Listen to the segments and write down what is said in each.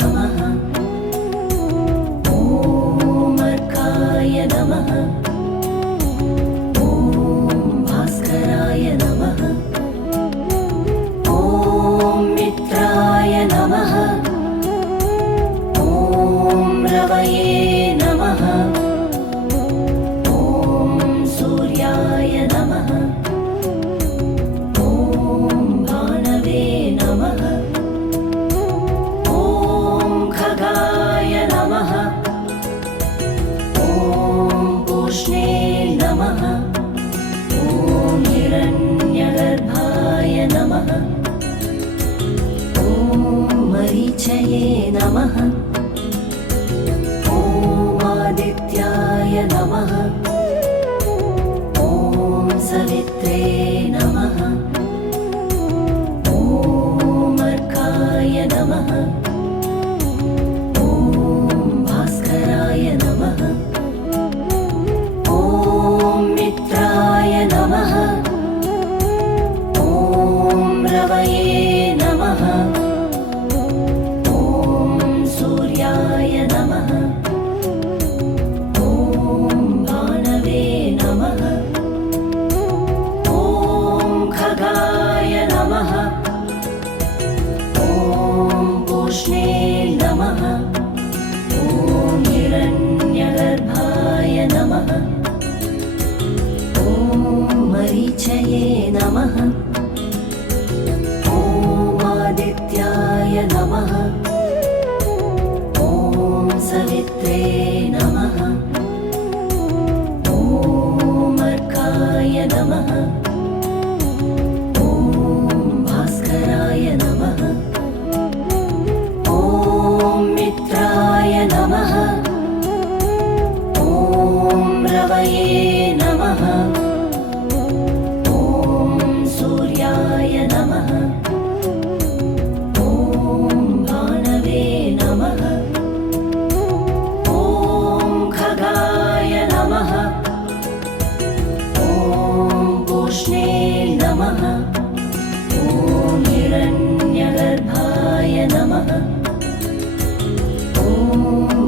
नमः। ॐ अर्काय नमः। ॐ भास्कराय नमः। ॐ मित्राय नमः। ॐ रवये नमः। ॐ सूर्याय नमः। ॐ भानवे नमः। ॐ खगाय नमः। ॐ पूष्णे नमः। ॐ हिरण्यगर्भाय नमः। ॐ मरीचये नमः। ॐ आदित्याय नमः। ॐ सवित्रे नमः। ॐ अर्काय नमः। ॐ भास्कराय नमः। ॐ मित्राय नमः। ॐ रवये नमः। ॐ सूर्याय नमः। ॐ भानवे नमः। ॐ खगाय नमः। ॐ पूष्णे नमः। ॐ हिरण्यगर्भाय नमः। ॐ मरीचये नमः। ॐ आदित्याय नमः। ॐ सवित्रे नमः। ॐ अर्काय नमः। ॐ भास्कराय नमः। ॐ मित्राय नमः। ॐ रवये नमः। ॐ सूर्याय नमः। ॐ भानवे नमः। ॐ खगाय नमः। ॐ पूष्णे नमः। ॐ हिरण्यगर्भाय नमः। ॐ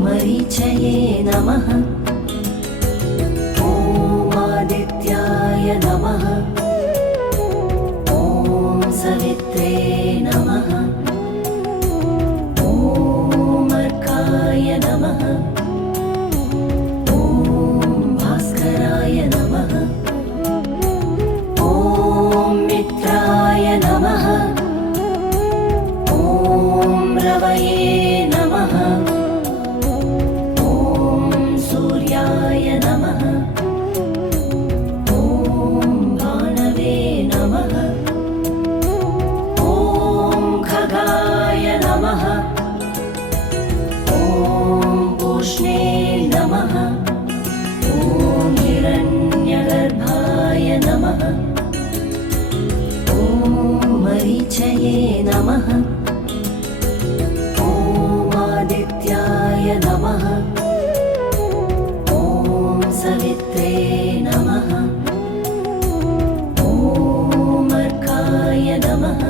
मरीचये नमः। ॐ आदित्याय नमः। ॐ सवित्रे नमः। ॐ अर्काय नमः। ॐ भास्कराय नमः। ॐ मित्राय नमः। ॐ रवये नमः। ॐ सूर्याय नमः। ॐ भानवे नमः। ॐ खगाय नमः। ॐ पूष्णे नमः। ॐ हिरण्यगर्भाय नमः। ॐ मरीचये नमः। ॐ आदित्याय नमः। ॐ सवित्रे नमः। ॐ अर्काय नमः।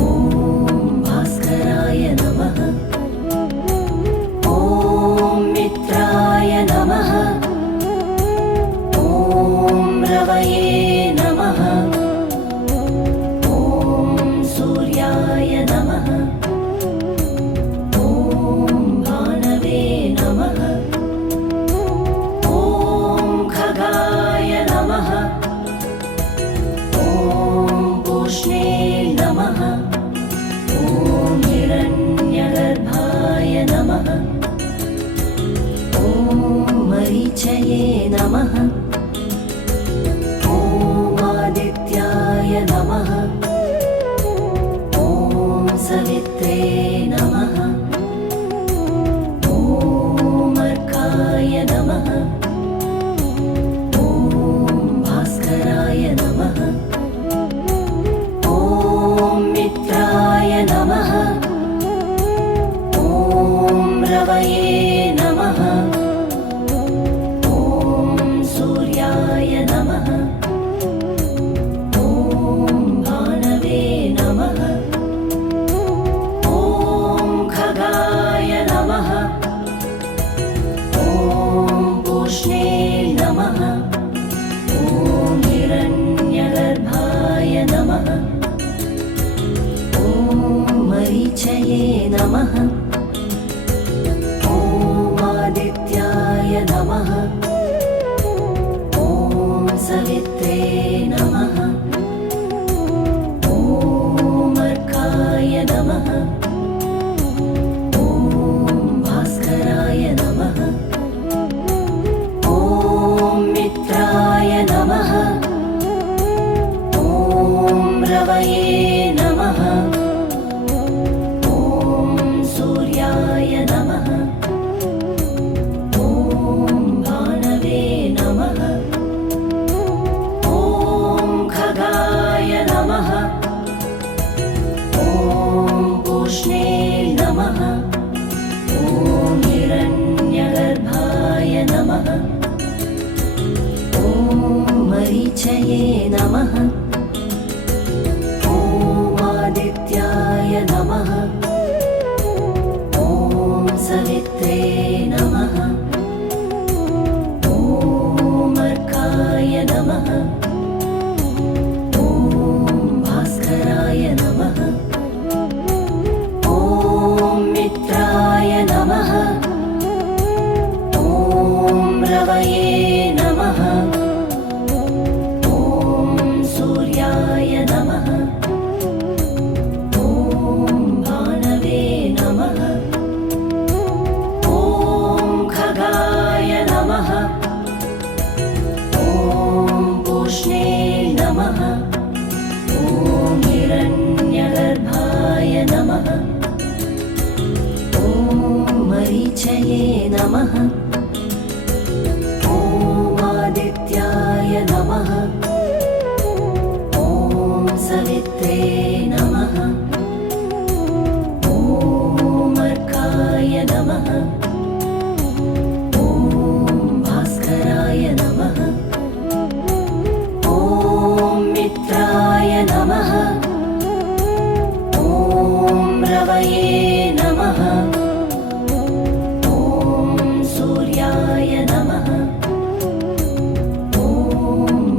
ॐ भास्कराय नमः। ॐ मित्राय नमः। ॐ रवये नमः। ॐ सूर्याय नमः। ॐ भानवे नमः। ॐ खगाय नमः। ॐ पूष्णे नमः। ॐ हिरण्यगर्भाय नमः। ॐ मरीचये नमः। ॐ आदित्याय नमः। ॐ सवित्रे नमः। ॐ अर्काय नमः। ॐ भास्कराय नमः। ॐ मित्राय नमः। ॐ रवये नमः। ॐ सूर्याय नमः। ॐ भानवे नमः। ॐ नमः ॐ आदित्याय नमः ॐ सवित्रे नमः ॐ अर्काय नमः ॐ भास्कराय नमः ॐ मित्राय नमः ॐ रवये नमः ॐ सूर्याय नमः ॐ भानवे नमः ॐ खगाय नमः ॐ पूष्णे नमः ॐ हिरण्यगर्भाय नमः ॐ मरीचये नमः ॐ आदित्याय नमः ॐ सवित्रे नमः ॐ अर्काय नमः ॐ भास्कराय नमः ॐ मित्राय नमः ॐ रवये नमः ॐ सूर्याय नमः ॐ भानवे नमः ॐ खगाय नमः ॐ पूष्णे नमः ॐ हिरण्यगर्भाय नमः ॐ मरीचये नमः ॐ आदित्याय नमः ॐ सवित्रे नमः ॐ अर्काय नमः ॐ भास्कराय नमः ॐ मित्राय नमः ॐ रवये नमः ॐ सूर्याय नमः ॐ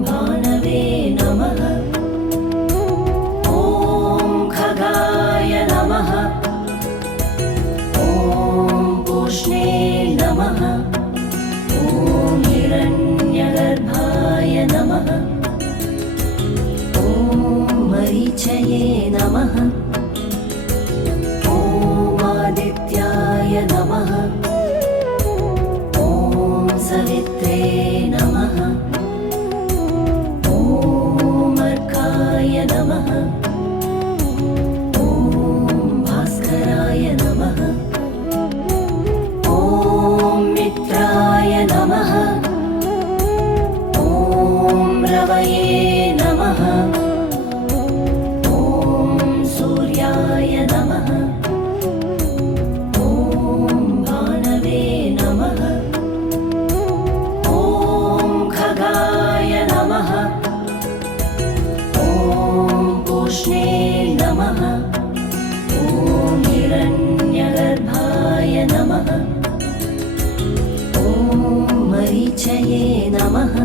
भानवे नमः ॐ खगाय नमः ॐ पूष्णे नमः ॐ हिरण्यगर्भाय नमः ॐ मरीचये नमः ॐ आदित्याय नमः ॐ सवित्रे नमः ॐ अर्काय नमः ॐ भास्कराय नमः ॐ मित्राय नमः ॐ रवये नमः ॐ सूर्याय नमः ॐ भानवे नमः ॐ खगाय नमः ॐ पूष्णे नमः ॐ हिरण्यगर्भाय नमः ॐ मरीचये नमः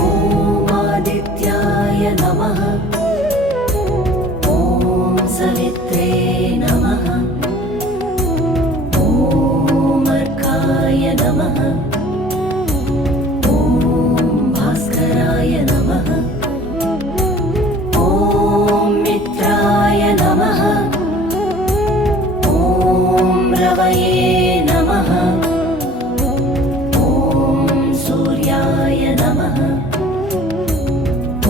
ॐ आदित्याय नमः ॐ सवित्रे नमः ॐ अर्काय नमः ॐ भास्कराय नमः ॐ मित्राय नमः ॐ रवये नमः ॐ सूर्याय नमः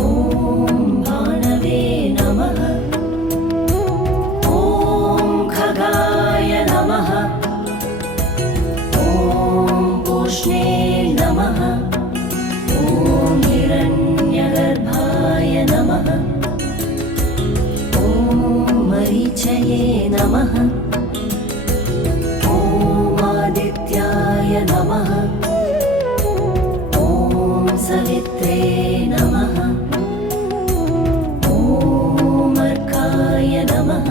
ॐ भानवे नमः ॐ खगाय नमः ॐ पूष्णे नमः ॐ हिरण्यगर्भाय नमः ॐ मरीचये नमः ॐ आदित्याय नमः ॐ सवित्रे नमः ॐ अर्काय नमः